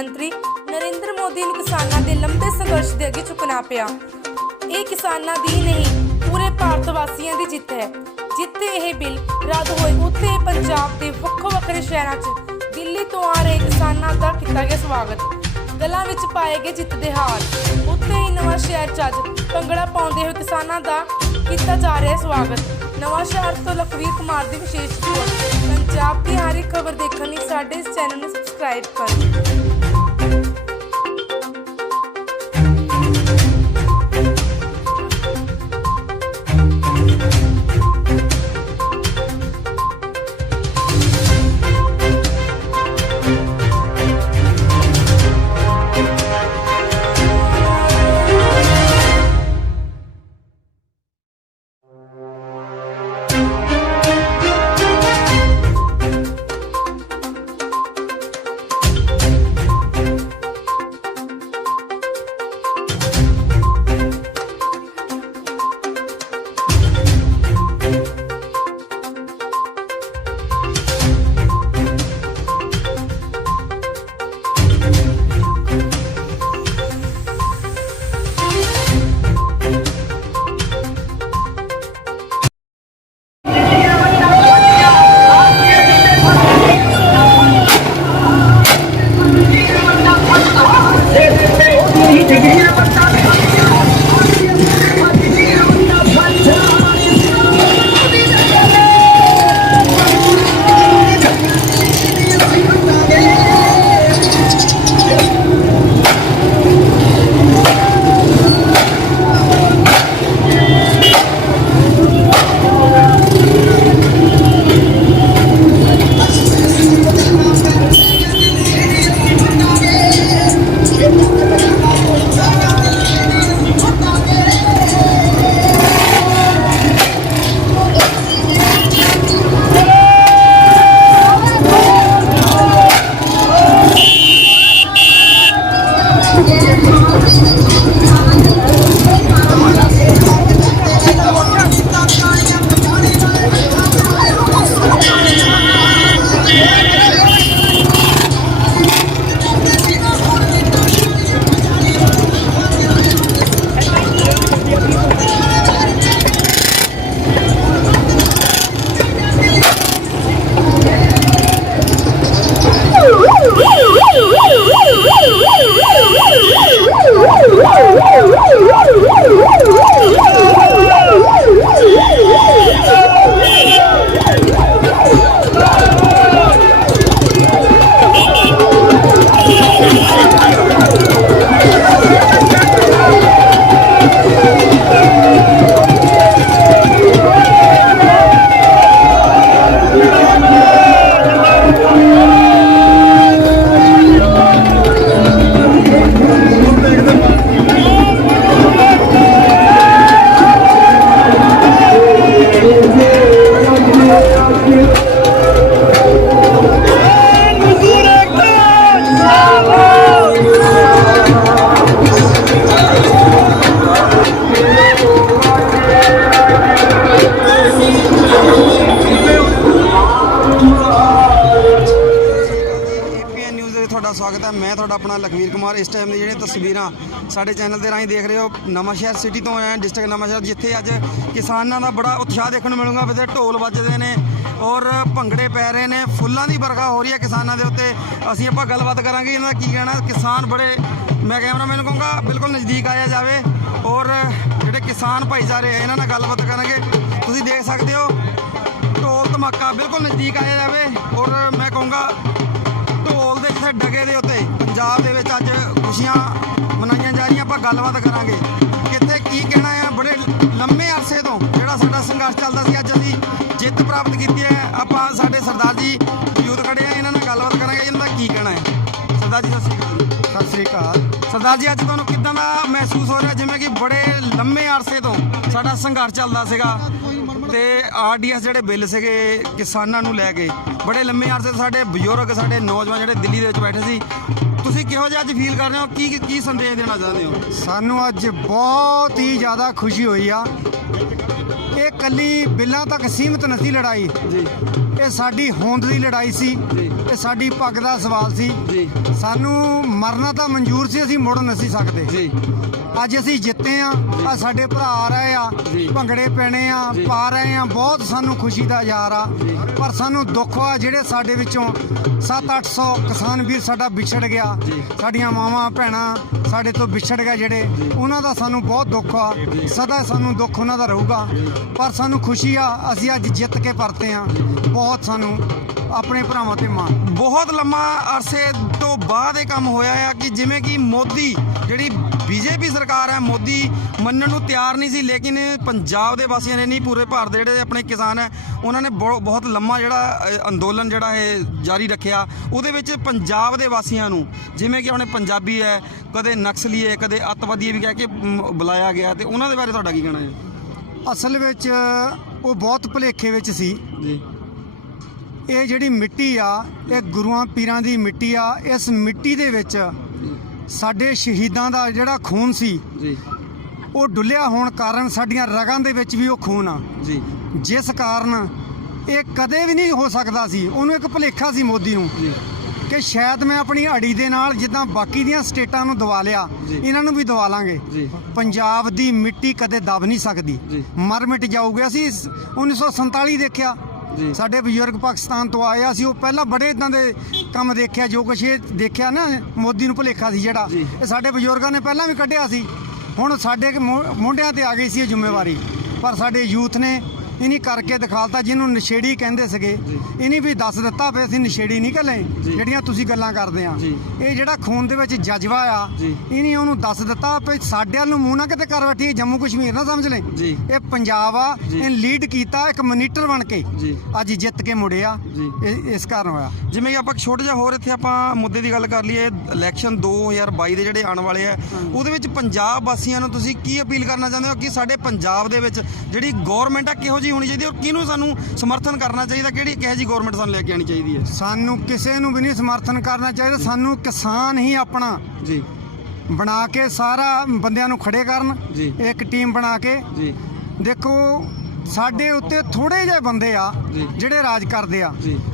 ਮੰਤਰੀ ਨਰਿੰਦਰ ਮੋਦੀ ਨੂੰ ਕਿਸਾਨਾਂ ਦੇ ਲੰਬੇ ਸੰਘਰਸ਼ ਦੇ ਅੱਗੇ ਝੁਕਣਾ ਪਿਆ। ਇਹ ਕਿਸਾਨਾਂ ਦੀ ਨਹੀਂ, ਪੂਰੇ ਭਾਰਤ ਵਾਸੀਆਂ ਦੀ ਜਿੱਤ ਹੈ। ਜਿੱਥੇ ਇਹ ਬਿੱਲ ਰੱਦ ਹੋਏ, ਉੱਥੇ ਪੰਜਾਬ ਦੇ ਵੱਖੋ ਵੱਖਰੇ ਸ਼ਹਿਰਾਂ 'ਚ ਦਿੱਲੀ ਤੋਂ ਆ ਰਹੇ ਕਿਸਾਨਾਂ ਦਾ ਕੀਤਾ ਗਿਆ ਸਵਾਗਤ। ਗਲਾਂ ਵਿੱਚ ਪਾਏ ਗਏ ਜਿੱਤ ਦੇ ਹਾਰ, ਉੱਥੇ ਹੀ ਨਵਾਂ ਸ਼ਹਿਰ 'ਚ ਅੱਜ ਭੰਗੜਾ ਪਾਉਂਦੇ ਹੋਏ ਕਿਸਾਨਾਂ ਦਾ ਕੀਤਾ ਜਾ ਰਿਹਾ ਸਵਾਗਤ। ਨਵਾਂ ਸ਼ਹਿਰ ਤੋਂ ਲਖਵੀਰ ਕੁਮਾਰ ਦੀ ਵਿਸ਼ੇਸ਼ ਰਿਪੋਰਟ। ਪੰਜਾਬ ਦੀ ਹਰ ਇੱਕ ਖਬਰ ਦੇਖਣ ਲਈ ਸਾਡੇ ਇਸ ਚੈਨਲ ਨੂੰ ਸਬਸਕ੍ਰਾਈਬ ਕਰੋ। ਤੁਹਾਡਾ ਸਵਾਗਤ ਹੈ। ਮੈਂ ਤੁਹਾਡਾ ਆਪਣਾ ਲਖਵੀਰ ਕੁਮਾਰ। ਇਸ ਟਾਈਮ ਦੀ ਜਿਹੜੀਆਂ ਤਸਵੀਰਾਂ ਸਾਡੇ ਚੈਨਲ ਦੇ ਰਾਹੀਂ ਦੇਖ ਰਹੇ ਹੋ, ਨਵਾਂਸ਼ਹਿਰ ਸਿਟੀ ਤੋਂ ਆਇਆ ਡਿਸਟ੍ਰਿਕਟ ਨਵਾਂਸ਼ਹਿਰ, ਜਿੱਥੇ ਅੱਜ ਕਿਸਾਨਾਂ ਦਾ ਬੜਾ ਉਤਸ਼ਾਹ ਦੇਖਣ ਨੂੰ ਮਿਲੂਗਾ। ਵਿਦੇ ਢੋਲ ਵੱਜਦੇ ਨੇ ਔਰ ਭੰਗੜੇ ਪੈ ਰਹੇ ਨੇ। ਫੁੱਲਾਂ ਦੀ ਵਰਖਾ ਹੋ ਰਹੀ ਹੈ ਕਿਸਾਨਾਂ ਦੇ ਉੱਤੇ। ਅਸੀਂ ਆਪਾਂ ਗੱਲਬਾਤ ਕਰਾਂਗੇ ਇਹਨਾਂ ਦਾ ਕੀ ਕਹਿਣਾ। ਕਿਸਾਨ ਬੜੇ, ਮੈਂ ਕੈਮਰਾਮੈਨ ਨੂੰ ਕਹੂੰਗਾ, ਬਿਲਕੁਲ ਨਜ਼ਦੀਕ ਆਇਆ ਜਾਵੇ ਔਰ ਜਿਹੜੇ ਕਿਸਾਨ ਭਾਈਚਾਰੇ ਆ, ਇਹਨਾਂ ਨਾਲ ਗੱਲਬਾਤ ਕਰਾਂਗੇ। ਤੁਸੀਂ ਦੇਖ ਸਕਦੇ ਹੋ, ਢੋਲ ਧਮਾਕਾ ਬਿਲਕੁਲ ਨਜ਼ਦੀਕ ਆਇਆ ਜਾਵੇ ਔਰ ਮੈਂ ਕਹੂੰਗਾ ਦੇ ਡਗੇ ਦੇ ਉੱਤੇ। ਪੰਜਾਬ ਦੇ ਵਿੱਚ ਅੱਜ ਖੁਸ਼ੀਆਂ ਮਨਾਈਆਂ ਜਾ ਰਹੀਆਂ ਆਪਾਂ ਗੱਲਬਾਤ ਕਰਾਂਗੇ। ਕਿੱਥੇ ਕੀ ਕਹਿਣਾ ਹੈ? ਬੜੇ ਲੰਮੇ ਅਰਸੇ ਤੋਂ ਜਿਹੜਾ ਸਾਡਾ ਸੰਘਰਸ਼ ਚੱਲਦਾ ਸੀ ਅੱਜ ਅਸੀਂ ਜਿੱਤ ਪ੍ਰਾਪਤ ਕੀਤੀ ਹੈ। ਆਪਾਂ ਸਾਡੇ ਸਰਦਾਰ ਜੀ ਮੌਜੂਦ ਖੜੇ ਆ ਇਹਨਾਂ ਨਾਲ ਗੱਲਬਾਤ ਕਰਾਂਗੇ ਇਹਨਾਂ ਦਾ ਕੀ ਕਹਿਣਾ ਹੈ? ਸਰਦਾਰ ਜੀ ਸਤਿ ਸ਼੍ਰੀ ਅਕਾਲ। ਸਤਿ ਸ਼੍ਰੀ ਅਕਾਲ। ਸਰਦਾਰ ਜੀ ਅੱਜ ਤੁਹਾਨੂੰ ਦਾ ਮਹਿਸੂਸ ਹੋ ਰਿਹਾ ਜਿਵੇਂ ਕਿ ਬੜੇ ਲੰਮੇ ਅਰਸੇ ਤੋਂ ਸਾਡਾ ਸੰਘਰਸ਼ ਚੱਲਦਾ ਸੀਗਾ ਤੇ ਆਰਡੀਐਸ ਜਿਹੜੇ ਬਿੱਲ ਸੀਗੇ ਕਿਸਾਨਾਂ ਨੂੰ ਲੈ ਕੇ ਬੜੇ ਲੰਮੇ ਅਰਸੇ ਤੋਂ ਸਾਡੇ ਬਜ਼ੁਰਗ ਸਾਡੇ ਨੌਜਵਾਨ ਜਿਹੜੇ ਦਿੱਲੀ ਦੇ ਵਿੱਚ ਬੈਠੇ ਸੀ। ਤੁਸੀਂ ਕਿਹੋ ਜਿਹਾ ਅੱਜ ਫੀਲ ਕਰ ਰਹੇ ਹੋ? ਕੀ ਕੀ ਸੰਦੇਸ਼ ਦੇਣਾ ਚਾਹੁੰਦੇ ਹੋ? ਸਾਨੂੰ ਅੱਜ ਬਹੁਤ ਹੀ ਜ਼ਿਆਦਾ ਖੁਸ਼ੀ ਹੋਈ ਆ। ਇਹ ਕੱਲੀ ਬਿੱਲਾਂ ਤੱਕ ਸੀਮਤ ਨਹੀਂ ਲੜਾਈ। ਜੀ। ਇਹ ਸਾਡੀ ਹੋਂਦ ਦੀ ਲੜਾਈ ਸੀ। ਇਹ ਸਾਡੀ ਪੱਗ ਦਾ ਸਵਾਲ ਸੀ। ਸਾਨੂੰ ਮਰਨਾ ਤਾਂ ਮਨਜ਼ੂਰ ਸੀ ਅਸੀਂ ਮੁੜ ਨਹੀਂ ਸਕਦੇ। ਅੱਜ ਅਸੀਂ ਜਿੱਤੇ ਆ ਆ ਸਾਡੇ ਭਰਾ ਆ ਰਹੇ ਆ, ਭੰਗੜੇ ਪੈਣੇ ਆ, ਪਾ ਰਹੇ ਆ, ਬਹੁਤ ਸਾਨੂੰ ਖੁਸ਼ੀ ਦਾ ਯਾਰ ਆ। ਪਰ ਸਾਨੂੰ ਦੁੱਖ ਆ ਜਿਹੜੇ ਸਾਡੇ ਵਿੱਚੋਂ 7-800 ਕਿਸਾਨ ਵੀਰ ਸਾਡਾ ਵਿਛੜ ਗਿਆ। ਸਾਡੀਆਂ ਮਾਵਾਂ, ਭੈਣਾਂ ਸਾਡੇ ਤੋਂ ਵਿਛੜ ਗਏ ਜਿਹੜੇ, ਉਹਨਾਂ ਦਾ ਸਾਨੂੰ ਬਹੁਤ ਦੁੱਖ ਆ। ਸਦਾ ਸਾਨੂੰ ਦੁੱਖ ਉਹਨਾਂ ਦਾ ਰਹੂਗਾ। ਪਰ ਸਾਨੂੰ ਖੁਸ਼ੀ ਆ, ਅਸੀਂ ਅੱਜ ਜਿੱਤ ਕੇ ਪਰਤੇ ਆ। ਬਹੁਤ ਸਾਨੂੰ ਆਪਣੇ ਭਰਾਵਾਂ ਤੇ ਮਾਣ। ਬਹੁਤ ਲੰਮਾ ਅਰਸੇ ਤੋਂ ਬਾਅਦ ਇਹ ਕੰਮ ਹੋਇਆ ਆ ਕਿ ਜਿਵੇਂ ਕਿ ਮੋਦੀ ਜਿਹੜੀ ਬੀਜੇਪੀ ਸਰਕਾਰ ਹੈ ਮੋਦੀ ਮੰਨਣ ਨੂੰ ਤਿਆਰ ਨਹੀਂ ਸੀ ਲੇਕਿਨ ਪੰਜਾਬ ਦੇ ਵਾਸੀਆਂ ਨੇ ਨਹੀਂ ਪੂਰੇ ਭਾਰਤ ਦੇ ਜਿਹੜੇ ਆਪਣੇ ਕਿਸਾਨ ਹੈ ਉਹਨਾਂ ਨੇ ਬਹੁ- ਬਹੁਤ ਲੰਮਾ ਜਿਹੜਾ ਅੰਦੋਲਨ ਜਿਹੜਾ ਇਹ ਜਾਰੀ ਰੱਖਿਆ। ਉਹਦੇ ਵਿੱਚ ਪੰਜਾਬ ਦੇ ਵਾਸੀਆਂ ਨੂੰ ਜਿਵੇਂ ਕਿ ਆਪਣੇ ਪੰਜਾਬੀ ਹੈ ਕਦੇ ਨਕਸਲੀ ਹੈ ਕਦੇ ਅੱਤਵਾਦੀ ਵੀ ਕਹਿ ਕੇ ਬੁਲਾਇਆ ਗਿਆ ਤੇ ਉਹਨਾਂ ਦੇ ਬਾਰੇ ਤੁਹਾਡਾ ਕੀ ਕਹਿਣਾ ਹੈ? ਅਸਲ ਵਿੱਚ ਉਹ ਬਹੁਤ ਭੁਲੇਖੇ ਵਿੱਚ ਸੀ। ਜੀ। ਇਹ ਜਿਹੜੀ ਮਿੱਟੀ ਆ ਇਹ ਗੁਰੂਆਂ ਪੀਰਾਂ ਦੀ ਮਿੱਟੀ ਆ ਇਸ ਮਿੱਟੀ ਦੇ ਵਿੱਚ ਸਾਡੇ ਸ਼ਹੀਦਾਂ ਦਾ ਜਿਹੜਾ ਖੂਨ ਸੀ ਜੀ। ਉਹ ਡੁੱਲਿਆ ਹੋਣ ਕਾਰਨ ਸਾਡੀਆਂ ਰਗਾਂ ਦੇ ਵਿੱਚ ਵੀ ਉਹ ਖੂਨ ਆ। ਜੀ। ਜਿਸ ਕਾਰਨ ਇਹ ਕਦੇ ਵੀ ਨਹੀਂ ਹੋ ਸਕਦਾ ਸੀ ਉਹਨੂੰ ਇੱਕ ਭੁਲੇਖਾ ਸੀ ਮੋਦੀ ਨੂੰ ਕਿ ਸ਼ਾਇਦ ਮੈਂ ਆਪਣੀ ਅੜੀ ਦੇ ਨਾਲ ਜਿੱਦਾਂ ਬਾਕੀ ਦੀਆਂ ਸਟੇਟਾਂ ਨੂੰ ਦਵਾ ਲਿਆ। ਇਹਨਾਂ ਨੂੰ ਵੀ ਦਵਾ ਲਾਂਗੇ। ਪੰਜਾਬ ਦੀ ਮਿੱਟੀ ਕਦੇ ਦਬ ਨਹੀਂ ਸਕਦੀ। ਮਰ ਮਿਟ ਜਾਊਗੀ ਅਸੀਂ ਇਸ 1947 ਦੇਖਿਆ। ਜੀ। ਸਾਡੇ ਬਜ਼ੁਰਗ ਪਾਕਿਸਤਾਨ ਤੋਂ ਆਏ ਆ, ਅਸੀਂ ਉਹ ਪਹਿਲਾਂ ਬੜੇ ਇਦਾਂ ਦੇ ਕੰਮ ਦੇਖਿਆ ਜੋ ਕੁਛ ਇਹ ਦੇਖਿਆ ਨਾ ਮੋਦੀ ਨੂੰ ਭੁਲੇਖਾ ਸੀ ਜਿਹੜਾ ਜੀ। ਇਹ ਸਾਡੇ ਬਜ਼ੁਰਗਾਂ ਨੇ ਪਹਿਲਾਂ ਵੀ ਕੱਢਿਆ ਸੀ ਹੁਣ ਸਾਡੇ ਮੋ- ਮੋਢਿਆਂ ਤੇ ਆ ਗਈ ਸੀ ਇਹ ਜ਼ਿੰਮੇਵਾਰੀ ਪਰ ਸਾਡੇ ਯੂਥ ਨੇ ਇਨੀ ਕਰਕੇ ਦਿਖਾਲਤਾ ਜਿਹਨੂੰ ਨਸ਼ੇੜੀ ਕਹਿੰਦੇ ਸੀਗੇ ਇਨੀ ਵੀ ਦੱਸ ਦਿੱਤਾ ਵੀ ਅਸੀਂ ਨਸ਼ੇੜੀ ਨਹੀਂ ਜੀ। ਜਿਹੜੀਆਂ ਤੁਸੀਂ ਗੱਲਾਂ ਕਰਦੇ ਆ। ਇਹ ਜਿਹੜਾ ਖੂਨ ਦੇ ਵਿੱਚ ਜਜ਼ਬਾ ਆ। ਇਨੀ ਉਹਨੂੰ ਦੱਸ ਦਿੱਤਾ ਵੀ ਸਾਡੇ ਵੱਲ ਨੂੰ ਮੂੰਹ ਨਾ ਕਿਤੇ ਕਰ ਬੈਠੀ ਜੰਮੂ ਕਸ਼ਮੀਰ ਨਾ ਸਮਝ ਲੈ। ਇਹ ਪੰਜਾਬ ਆ। ਇਹ ਲੀਡ ਕੀਤਾ ਇੱਕ ਮੋਨੀਟਰ ਬਣ ਕੇ। ਅੱਜ ਜਿੱਤ ਕੇ ਮੁੜਿਆ ਇਸ ਕਾਰਨ ਹੋਇਆ ਜਿਵੇਂ ਕਿ ਆਪਾਂ ਇੱਕ ਛੋਟਾ ਜਿਹਾ ਹੋਰ ਇੱਥੇ ਆਪਾਂ ਮੁੱਦੇ ਦੀ ਗੱਲ ਕਰ ਲਈਏ ਇਲੈਕਸ਼ਨ 2022 ਦੇ ਜਿਹੜੇ ਆਉਣ ਵਾਲੇ ਆ ਉਹਦੇ ਵਿੱਚ ਪੰਜਾਬ ਵਾਸੀਆਂ ਨੂੰ ਤੁਸੀਂ ਕੀ ਅਪੀਲ ਕਰਨਾ ਚਾਹੁੰਦੇ ਹੋ ਕਿ ਸਾਡੇ ਪੰਜਾਬ ਦੇ ਵਿੱਚ ਜਿਹੜੀ ਗਵਰਨਮੈਂਟ ਆ ਕਿਹੋ ਜੀ ਹੋਣੀ ਚਾਹੀਦੀ ਔਰ ਕਿਹਨੂੰ ਸਾਨੂੰ ਸਮਰਥਨ ਕਰਨਾ ਚਾਹੀਦਾ? ਕਿਹੜੀ ਕਿਹੋ ਜੀ ਗਵਰਨਮੈਂਟ ਸਾਨੂੰ ਲੈ ਕੇ ਆਣੀ ਚਾਹੀਦੀ ਹੈ? ਸਾਨੂੰ ਕਿਸੇ ਨੂੰ ਵੀ ਨਹੀਂ ਸਮਰਥਨ ਕਰਨਾ ਚਾਹੀਦਾ। ਸਾਨੂੰ ਕਿਸਾਨ ਹੀ ਆਪਣਾ ਜੀ। ਬਣਾ ਕੇ ਸਾਰਾ ਬੰਦਿਆਂ ਨੂੰ ਖੜੇ ਕਰਨ। ਜੀ। ਇੱਕ ਟੀਮ ਬਣਾ ਕੇ। ਜੀ। ਦੇਖੋ ਸਾਡੇ ਉੱਤੇ ਥੋੜੇ ਜਿਹੇ ਬੰਦੇ ਆ। ਜਿਹੜੇ ਰਾਜ ਕਰਦੇ ਆ।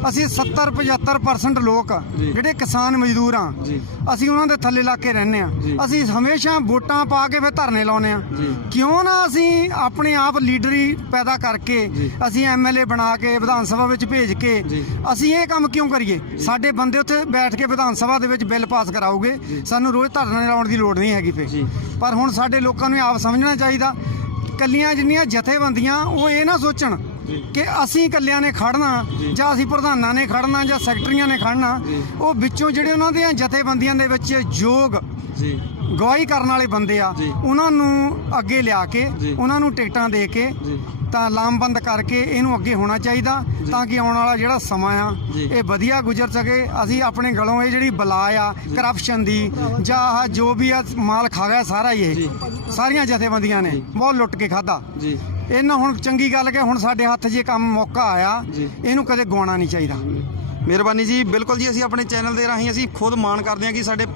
ਅਸੀਂ 70 75% ਲੋਕ। ਜਿਹੜੇ ਕਿਸਾਨ ਮਜ਼ਦੂਰ ਆ। ਅਸੀਂ ਉਹਨਾਂ ਦੇ ਥੱਲੇ ਲਾ ਕੇ ਰਹਿੰਦੇ ਆ। ਅਸੀਂ ਹਮੇਸ਼ਾ ਵੋਟਾਂ ਪਾ ਕੇ ਫਿਰ ਧਰਨੇ ਲਾਉਨੇ ਆ। ਕਿਉਂ ਨਾ ਅਸੀਂ ਆਪਣੇ ਆਪ ਲੀਡਰੀ ਪੈਦਾ ਕਰਕੇ। ਅਸੀਂ ਐਮਐਲਏ ਬਣਾ ਕੇ ਵਿਧਾਨ ਸਭਾ ਵਿੱਚ ਭੇਜ ਕੇ। ਅਸੀਂ ਇਹ ਕੰਮ ਕਿਉਂ ਕਰੀਏ ਸਾਡੇ ਬੰਦੇ ਉੱਥੇ ਬੈਠ ਕੇ ਵਿਧਾਨ ਸਭਾ ਦੇ ਵਿੱਚ ਬਿੱਲ ਪਾਸ ਕਰਾਉਗੇ ਸਾਨੂੰ ਰੋਜ਼ ਧਰਨੇ ਲਾਉਣ ਦੀ ਲੋੜ ਨਹੀਂ ਹੈਗੀ ਫੇ। ਪਰ ਹੁਣ ਸਾਡੇ ਲੋਕਾਂ ਨੂੰ ਆਪ ਸਮਝਣਾ ਚਾਹੀਦਾ ਕੱਲੀਆਂ ਜਿੰਨੀਆਂ ਜਥੇਬੰਦੀਆਂ ਉਹ ਇਹ ਨਾ ਸੋਚਣ। ਕਿ ਅਸੀਂ ਕੱਲਿਆਂ ਨੇ ਖੜਨਾ ਜੀ। ਅਸੀਂ ਪ੍ਰਧਾਨਾਂ ਨੇ ਖੜਨਾ ਜਾਂ ਸੈਕਟਰੀਆਂ ਨੇ ਖੜਨਾ। ਉਹ ਵਿੱਚੋਂ ਜਿਹੜੇ ਉਹਨਾਂ ਦੀਆਂ ਜਥੇਬੰਦੀਆਂ ਦੇ ਵਿੱਚ ਯੋਗ ਜੀ ਗਵਾਹੀ ਕਰਨ ਵਾਲੇ ਬੰਦੇ ਆ ਜੀ। ਉਹਨਾਂ ਨੂੰ ਅੱਗੇ ਲਿਆ ਕੇ ਜੀ। ਉਹਨਾਂ ਨੂੰ ਟਿਕਟਾਂ ਦੇ ਕੇ ਜੀ ਤਾਂ ਲਾਮਬੰਦ ਕਰਕੇ ਇਹਨੂੰ ਅੱਗੇ ਹੋਣਾ ਚਾਹੀਦਾ ਤਾਂ ਕਿ ਆਉਣ ਵਾਲਾ ਜਿਹੜਾ ਸਮਾਂ ਆ ਜੀ। ਇਹ ਵਧੀਆ ਗੁਜ਼ਰ ਸਕੇ ਅਸੀਂ ਆਪਣੇ ਗਲੋਂ ਇਹ ਜਿਹੜੀ ਬਲਾ ਆ ਕਰਪਸ਼ਨ ਦੀ ਜਾਂ ਆਹ ਜੋ ਵੀ ਆ ਮਾਲ ਖਾ ਗਿਆ ਸਾਰਾ ਹੀ ਜੀ। ਇਹ ਸਾਰੀਆਂ ਜਥੇਬੰਦੀਆਂ ਨੇ ਜੀ। ਬਹੁਤ ਲੁੱਟ ਕੇ ਖਾਦਾ ਜੀ ਇਹਨਾਂ ਹੁਣ ਚੰਗੀ ਗੱਲ ਕਿ ਹੁਣ ਸਾਡੇ ਹੱਥ 'ਚ ਇਹ ਕੰਮ ਮੌਕਾ ਆਇਆ ਜੀ। ਇਹਨੂੰ ਕਦੇ ਗਵਾਉਣਾ ਨਹੀਂ ਚਾਹੀਦਾ ਮਿਹਰਬਾਨੀ ਜੀ ਬਿਲਕੁਲ ਜੀ ਅਸੀਂ ਆਪਣੇ ਚੈਨਲ ਦੇ ਰਾਹੀਂ ਅਸੀਂ ਖੁਦ ਮਾਣ ਕਰਦੇ ਹਾਂ ਕਿ ਸਾਡੇ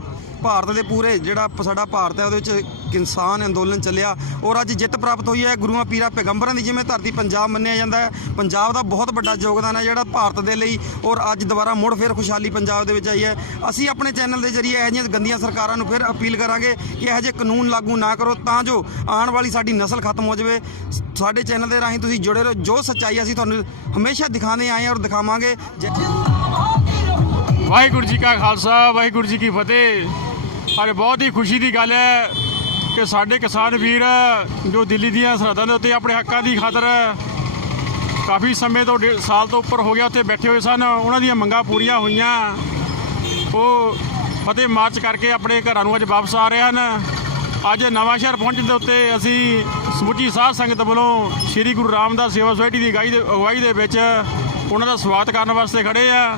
ਭਾਰਤ ਦੇ ਪੂਰੇ ਜਿਹੜਾ ਪ- ਸਾਡਾ ਭਾਰਤ ਹੈ, ਉਹਦੇ ਵਿੱਚ ਕਿਸਾਨ ਅੰਦੋਲਨ ਚੱਲਿਆ। ਔਰ ਅੱਜ ਜਿੱਤ ਪ੍ਰਾਪਤ ਹੋਈ ਹੈ ਗੁਰੂਆਂ ਪੀਰਾਂ ਪੈਗੰਬਰਾਂ ਦੀ, ਜਿਵੇਂ ਧਰਤੀ ਪੰਜਾਬ ਮੰਨਿਆ ਜਾਂਦਾ ਹੈ। ਪੰਜਾਬ ਦਾ ਬਹੁਤ ਵੱਡਾ ਯੋਗਦਾਨ ਹੈ ਜਿਹੜਾ ਭਾਰਤ ਦੇ ਲਈ, ਔਰ ਅੱਜ ਦੁਬਾਰਾ ਮੁੜ ਫਿਰ ਖੁਸ਼ਹਾਲੀ ਪੰਜਾਬ ਦੇ ਵਿੱਚ ਆਈ ਹੈ। ਅਸੀਂ ਆਪਣੇ ਚੈਨਲ ਦੇ ਜ਼ਰੀਏ ਇਹੋ ਜਿਹੀਆਂ ਗੰਦੀਆਂ ਸਰਕਾਰਾਂ ਨੂੰ ਫਿਰ ਅਪੀਲ ਕਰਾਂਗੇ ਕਿ ਇਹੋ ਜਿਹੇ ਕਾਨੂੰਨ ਲਾਗੂ ਨਾ ਕਰੋ, ਤਾਂ ਜੋ ਆਉਣ ਵਾਲੀ ਸਾਡੀ ਨਸਲ ਖਤਮ ਹੋ ਜਾਵੇ। ਸਾਡੇ ਚੈਨਲ ਦੇ ਰਾਹੀਂ ਤੁਸੀਂ ਜੁੜੇ ਰਹੋ। ਜੋ ਸੱਚਾਈ ਅਸੀਂ ਤੁਹਾਨੂੰ ਹਮੇਸ਼ਾ ਦਿਖਾਉਂਦੇ ਆਏ ਔਰ ਦਿਖਾਵਾਂਗੇ। ਵਾਹਿਗੁਰੂ ਜੀ ਕਾ ਖਾਲਸਾ, ਵਾਹਿਗੁਰੂ ਜੀ ਕੀ ਫਤਿਹ। ਪਰ ਬਹੁਤ ਹੀ ਖੁਸ਼ੀ ਦੀ ਗੱਲ ਹੈ ਕਿ ਸਾਡੇ ਕਿਸਾਨ ਵੀਰ ਜੋ ਦਿੱਲੀ ਦੀਆਂ ਸਰਹੱਦਾਂ ਦੇ ਉੱਤੇ ਆਪਣੇ ਹੱਕਾਂ ਦੀ ਖਾਤਰ ਕਾਫੀ ਸਮੇਂ ਤੋਂ ਡੇਢ ਸਾਲ ਤੋਂ ਉੱਪਰ ਹੋ ਗਿਆ ਉੱਥੇ ਬੈਠੇ ਹੋਏ ਸਨ, ਉਹਨਾਂ ਦੀਆਂ ਮੰਗਾਂ ਪੂਰੀਆਂ ਹੋਈਆਂ। ਉਹ ਫਤਿਹ ਮਾਰਚ ਕਰਕੇ ਆਪਣੇ ਘਰਾਂ ਨੂੰ ਅੱਜ ਵਾਪਸ ਆ ਰਹੇ ਹਨ। ਅੱਜ ਨਵਾਂ ਸ਼ਹਿਰ ਪਹੁੰਚਣ ਦੇ ਉੱਤੇ ਅਸੀਂ ਸਮੁੱਚੀ ਸਾਧ ਸੰਗਤ ਵੱਲੋਂ ਸ੍ਰੀ ਗੁਰੂ ਰਾਮਦਾਸ ਸੇਵਾ ਸੁਸਾਇਟੀ ਦੀ ਅਗਵਾਈ ਦੇ ਅਗਵਾਈ ਦੇ ਵਿੱਚ ਉਹਨਾਂ ਦਾ ਸਵਾਗਤ ਕਰਨ ਵਾਸਤੇ ਖੜੇ ਆ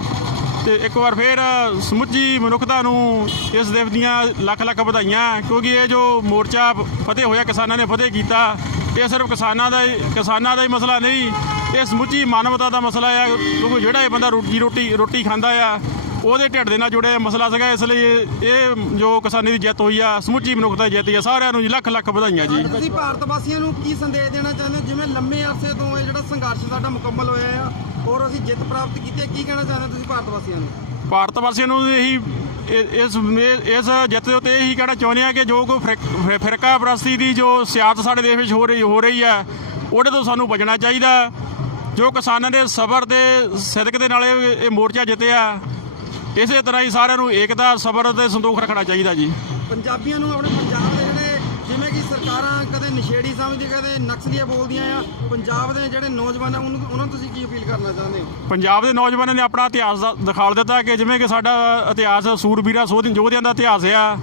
ਤੇ ਇੱਕ ਵਾਰ ਫੇਰ ਸਮੁੱਚੀ ਮਨੁੱਖਤਾ ਨੂੰ ਇਸ ਦਿਵਸ ਦੀਆਂ ਲੱਖ ਲੱਖ ਵਧਾਈਆਂ, ਕਿਉਂਕਿ ਇਹ ਜੋ ਮੋਰਚਾ ਫਤਿਹ ਹੋਇਆ, ਕਿਸਾਨਾਂ ਨੇ ਫਤਿਹ ਕੀਤਾ, ਇਹ ਸਿਰਫ ਕਿਸਾਨਾਂ ਦਾ ਕਿਸਾਨਾਂ ਦਾ ਹੀ ਮਸਲਾ ਨਹੀਂ, ਇਹ ਸਮੁੱਚੀ ਮਾਨਵਤਾ ਦਾ ਮਸਲਾ ਆ, ਕਿਉਂਕਿ ਜਿਹੜਾ ਇਹ ਬੰਦਾ ਰੋਟੀ ਰੋਟੀ ਰੋਟੀ ਖਾਂਦਾ ਆ ਉਹਦੇ ਢਿੱਡ ਦੇ ਨਾਲ ਜੁੜਿਆ ਮਸਲਾ ਸੀਗਾ ਇਸ ਲਈ ਇਹ ਜੋ ਕਿਸਾਨੀ ਦੀ ਜਿੱਤ ਹੋਈ ਆ ਸਮੁੱਚੀ ਮਨੁੱਖਤਾ ਦੀ ਜਿੱਤ ਆ ਸਾਰਿਆਂ ਨੂੰ ਜੀ ਲੱਖ ਲੱਖ ਵਧਾਈਆਂ ਜੀ। ਤੁਸੀਂ ਭਾਰਤ ਵਾਸੀਆਂ ਨੂੰ ਕੀ ਸੰਦੇਸ਼ ਦੇਣਾ ਚਾਹੁੰਦੇ ਹੋ? ਜਿਵੇਂ ਲੰਮੇ ਅਰਸੇ ਤੋਂ ਇਹ ਜਿਹੜਾ ਸੰਘਰਸ਼ ਸਾਡਾ ਮੁਕੰਮਲ ਹੋਇਆ ਆ ਔਰ ਅਸੀਂ ਜਿੱਤ ਪ੍ਰਾਪਤ ਕੀਤੀ ਹੈ ਕੀ ਕਹਿਣਾ ਚਾਹੁੰਦੇ ਹੋ ਤੁਸੀਂ ਭਾਰਤ ਵਾਸੀਆਂ ਨੂੰ? ਭਾਰਤ ਵਾਸੀਆਂ ਨੂੰ ਇਹੀ ਇਸ ਇਸ ਜਿੱਤ ਦੇ ਉੱਤੇ ਇਹੀ ਕਹਿਣਾ ਚਾਹੁੰਦੇ ਆ ਕਿ ਜੋ ਕੋਈ ਫਿਰਕ- ਪ੍ਰਸਤੀ ਦੀ ਜੋ ਸਿਆਸਤ ਸਾਡੇ ਦੇਸ਼ ਵਿੱਚ ਹੋ ਰਹੀ ਹੋ ਰਹੀ ਹੈ ਉਹਦੇ ਤੋਂ ਸਾਨੂੰ ਬਚਣਾ ਚਾਹੀਦਾ। ਜੋ ਕਿਸਾਨਾਂ ਦੇ ਸਬਰ ਤੇ ਸਿਦਕ ਦੇ ਨਾਲ ਇਹ ਮੋਰਚਾ ਜਿੱਤਿਆ ਇਸੇ ਤਰ੍ਹਾਂ ਹੀ ਸਾਰਿਆਂ ਨੂੰ ਏਕਤਾ ਸਬਰ ਤੇ ਸੰਤੋਖ ਰੱਖਣਾ ਚਾਹੀਦਾ ਜੀ। ਪੰਜਾਬੀਆਂ ਨੂੰ ਆਪਣੇ ਪੰਜਾਬ ਦੇ ਜਿਹੜੇ ਜਿਵੇਂ ਕਿ ਸਰਕਾਰਾਂ ਕਦੇ ਨਸ਼ੇੜੀ ਸਮਝਦੀ ਕਦੇ ਨਕਸਲੀਆ ਬੋਲਦੀਆਂ ਆ ਪੰਜਾਬ ਦੇ ਜਿਹੜੇ ਨੌਜਵਾਨ ਆ ਉਹਨੂੰ ਉਹਨਾਂ ਨੂੰ ਤੁਸੀਂ ਕੀ ਅਪੀਲ ਕਰਨਾ ਚਾਹੁੰਦੇ ਹੋ? ਪੰਜਾਬ ਦੇ ਨੌਜਵਾਨਾਂ ਨੇ ਆਪਣਾ ਇਤਿਹਾਸ ਦਿਖਾਲ ਦਿੱਤਾ ਕਿ ਜਿਵੇਂ ਕਿ ਸਾਡਾ ਇਤਿਹਾਸ ਸੂਰਬੀਰਾਂ ਸੋਧ ਯੋਧਿਆਂ ਦਾ ਇਤਿਹਾਸ ਆ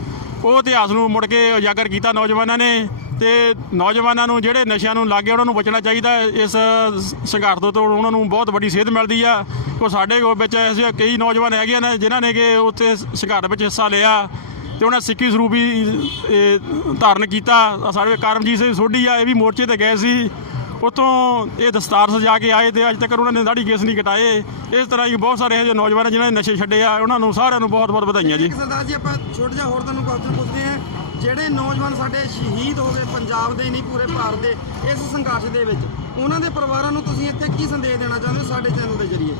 ਉਹ ਇਤਿਹਾਸ ਨੂੰ ਮੁੜ ਕੇ ਉਜਾਗਰ ਕੀਤਾ ਨੌਜਵਾਨਾਂ ਨੇ। ਤੇ ਨੌਜਵਾਨਾਂ ਨੂੰ ਜਿਹੜੇ ਨਸ਼ਿਆਂ ਨੂੰ ਲੱਗੇ ਉਹਨਾਂ ਨੂੰ ਬਚਣਾ ਚਾਹੀਦਾ ਹੈ। ਇਸ ਸੰਘਰਸ਼ ਤੋਂ ਉਹਨਾਂ ਨੂੰ ਬਹੁਤ ਵੱਡੀ ਸੇਧ ਮਿਲਦੀ ਆ। ਕੋ ਸਾਡੇ ਕੋਲ ਵਿੱਚ ਐਸੇ ਕਈ ਨੌਜਵਾਨ ਹੈਗੇ ਨੇ ਜਿਨ੍ਹਾਂ ਨੇ ਕਿ ਉੱਥੇ ਸੰਘਰਸ਼ ਵਿੱਚ ਹਿੱਸਾ ਲਿਆ। ਤੇ ਉਹਨਾਂ ਸਿੱਖੀ ਸਰੂਪ ਵੀ ਇਹ, ਧਾਰਨ ਕੀਤਾ। ਸਾਡੇ ਕਰਮਜੀਤ ਸਿੰਘ ਸੋਢੀ ਆ ਇਹ ਵੀ ਮੋਰਚੇ ਤੇ ਗਏ ਸੀ। ਉਤੋਂ ਇਹ ਦਸਤਾਰ ਸਜਾ ਕੇ ਆਏ ਤੇ ਅੱਜ ਤੱਕ ਉਹਨਾਂ ਨੇ ਦਾੜੀ ਕੇਸ ਨਹੀਂ ਕਟਾਏ। ਇਸ ਤਰ੍ਹਾਂ ਹੀ ਬਹੁਤ ਸਾਰੇ ਇਹੋ ਜਿਹੇ ਨੌਜਵਾਨ ਆ ਜਿਨ੍ਹਾਂ ਨੇ ਨਸ਼ੇ ਛੱਡੇ ਆ। ਉਹਨਾਂ ਨੂੰ ਸਾਰਿਆਂ ਨੂੰ ਬਹੁਤ ਬਹੁਤ ਵਧਾਈਆਂ ਜੀ। ਸਰਦਾਰ ਜੀ ਆਪਾਂ ਛੋਟਾ ਜਿਹਾ ਹੋਰ ਤੁਹਾਨੂੰ ਕੁਐਸਚਨ ਪੁੱਛਦੇ ਹਾਂ। ਜਿਹੜੇ ਨੌਜਵਾਨ ਸਾਡੇ ਸ਼ਹੀਦ ਹੋ ਗਏ ਪੰਜਾਬ ਦੇ ਨਹੀਂ, ਪੂਰੇ ਭਾਰਤ ਦੇ, ਇਸ ਸੰਘਰਸ਼ ਦੇ ਵਿੱਚ, ਉਹਨਾਂ ਦੇ ਪਰਿਵਾਰਾਂ ਨੂੰ ਤੁਸੀਂ ਇੱਥੇ ਕੀ ਸੰਦੇਸ਼ ਦੇਣਾ ਚਾਹੁੰਦੇ ਹੋ ਸਾਡੇ ਚੈਨਲ ਦੇ ਜ਼ਰੀਏ?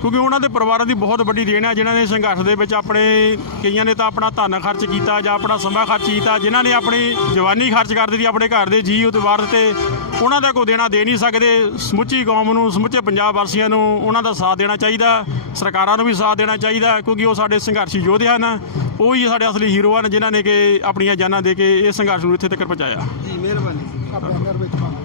ਕਿਉਂਕਿ ਉਹਨਾਂ ਦੇ ਪਰਿਵਾਰਾਂ ਦੀ ਬਹੁਤ ਵੱਡੀ ਦੇਣ ਹੈ, ਜਿਨ੍ਹਾਂ ਨੇ ਸੰਘਰਸ਼ ਦੇ ਵਿੱਚ ਆਪਣੇ, ਕਈਆਂ ਨੇ ਤਾਂ ਆਪਣਾ ਧਨ ਖਰਚ ਕੀਤਾ ਜਾਂ ਆਪਣਾ ਸਮਾਂ ਖਰਚ ਕੀਤਾ, ਜਿਨ੍ਹਾਂ ਨੇ ਆਪਣੀ ਜਵਾਨੀ ਖਰਚ ਕਰ ਦਿੱਤੀ, ਆਪਣੇ ਘਰ ਦੇ ਜੀ ਉਤੇ ਵਾਰ ਦਿੱਤੇ ਉਹਨਾਂ ਦਾ ਕੋਈ ਦੇਣਾ ਦੇ ਨਹੀਂ ਸਕਦੇ। ਸਮੁੱਚੀ ਕੌਮ ਨੂੰ ਸਮੁੱਚੇ ਪੰਜਾਬ ਵਾਸੀਆਂ ਨੂੰ ਉਹਨਾਂ ਦਾ ਸਾਥ ਦੇਣਾ ਚਾਹੀਦਾ। ਸਰਕਾਰਾਂ ਨੂੰ ਵੀ ਸਾਥ ਦੇਣਾ ਚਾਹੀਦਾ ਕਿਉਂਕਿ ਉਹ ਸਾਡੇ ਸੰਘਰਸ਼ੀ ਯੋਧੇ ਹਨ। ਉਹ ਹੀ ਸਾਡੇ ਅਸਲੀ ਹੀਰੋ ਹਨ ਜਿਨ੍ਹਾਂ ਨੇ ਕਿ ਆਪਣੀਆਂ ਜਾਨਾਂ ਦੇ ਕੇ ਇਹ ਸੰਘਰਸ਼ ਨੂੰ ਇੱਥੇ ਤੱਕ ਪਹੁੰਚਾਇਆ। ਜੀ ਮਿਹਰਬਾਨੀ ਆ ਬੈਨਰ ਵਿੱਚ ਪਾਉਂਦੇ